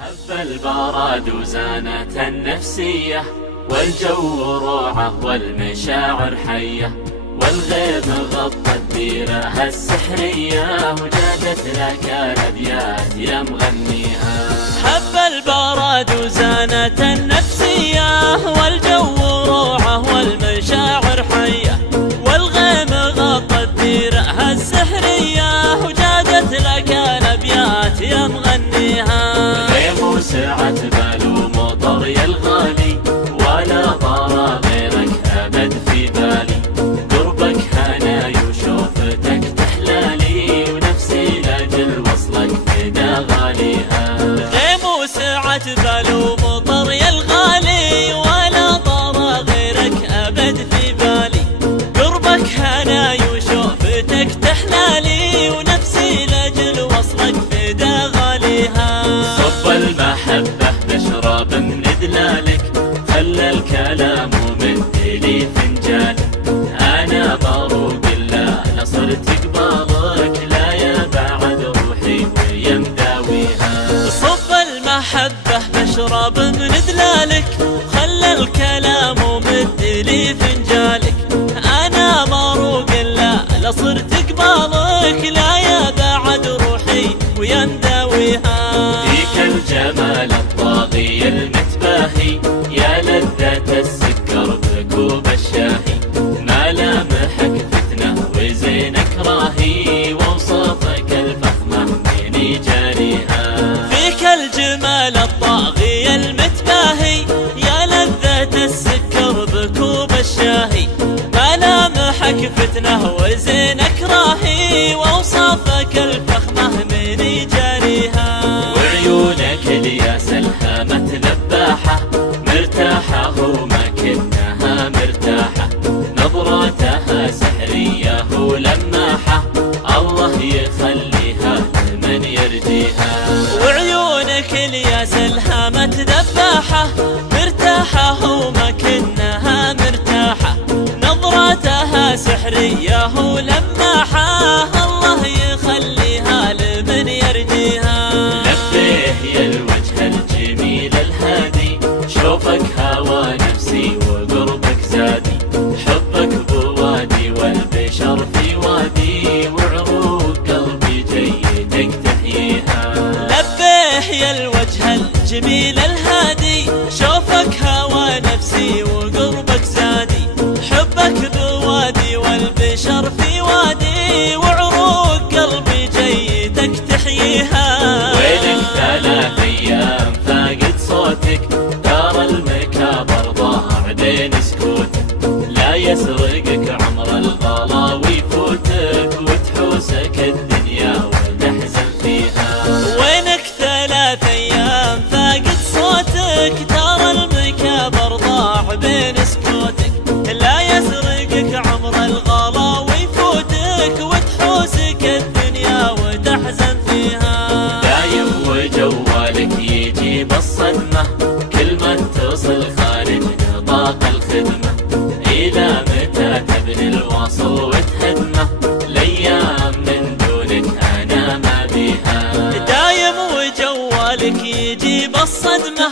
هب البراد وزانت النفسية، والجو روعة والمشاعر حية، والغيم غطت ديرها السحرية، وجادت لك الأبيات يا مغنيها. هب البراد وزانت النفسية، والجو روعة والمشاعر حية، والغيم غطت ديرها السحرية، وجادت لك الأبيات يا مغنيها. وسعت بال ومطر يا الغالي، ولا طار غيرك أبد في بالي، قربك هناي وشوفتك تحلالي، ونفسي لاجل وصلك فدا غاليها. غيم وسعت بال ومطر يا الغالي، ولا طار غيرك أبد في بالي، قربك هناي وشوفتك تحلالي، ونفسي لاجل وصلك فدا غاليها. صب المحبة بشرب من دلالك، خلى الكلام ومدلي فنجالك، أنا مروق لا صرت قبالك، لا يا بعد روحي ويا مداويها. صب المحبة بشرب من دلالك، خلى الكلام ومدلي فنجالك، أنا مروق لا صرت قبالك، لا يا بعد روحي ويا مداويها. الجمال الطاغي المتباهي، يا لذة السكر بكوب الشاهي، ملامحك فتنة وزينك راهي، ووصافك الفخمة من جاريها. فيك الجمال الطاغي المتباهي، يا لذة السكر بكوب الشاهي، ملامحك فتنة وزينك راهي، ووصافك الفخمة من جاريها. وعيونك الياس الهامة ذباحة، مرتاحة وما كنها مرتاحة، نظراتها سحرية ولماحة، الله يخليها لمن يرجيها. وعيونك الياس الهامة ذباحة، مرتاحة وما كنها مرتاحة، نظراتها سحرية ولماحة، الله يخليها لمن يرجيها. يا الوجه الجميل الهادي، شوفك هوى نفسي وقربك زادي، حبك بوادي والبشر في وادي، وعروق قلبي جيدك تحييها. لبيه يا الوجه الجميل الهادي، شوفك هوى نفسي وقربك زادي، حبك بوادي والبشر في وادي، وعروق قلبي جيدك تحييها. ويلك 3 أيام فاقد صوتك، ترى المكابر ضاع بين سكوتك، لا يسرقك عمر الغلا ويفوتك، وتحوسك الدنيا وتحزن فيها. وينك 3 أيام فاقد صوتك، ترى المكابر ضاع بين سكوتك، لا يسرقك عمر الغلا ويفوتك، وتحوسك الدنيا وتحزن فيها. وجوالك يجيب الصدمة، كل ما اتصل خارج نطاق الخدمة، إلى متى تبني الوصل وتهدمه، الأيام من دونك أنا ما بيها. دايم وجوالك يجيب الصدمة،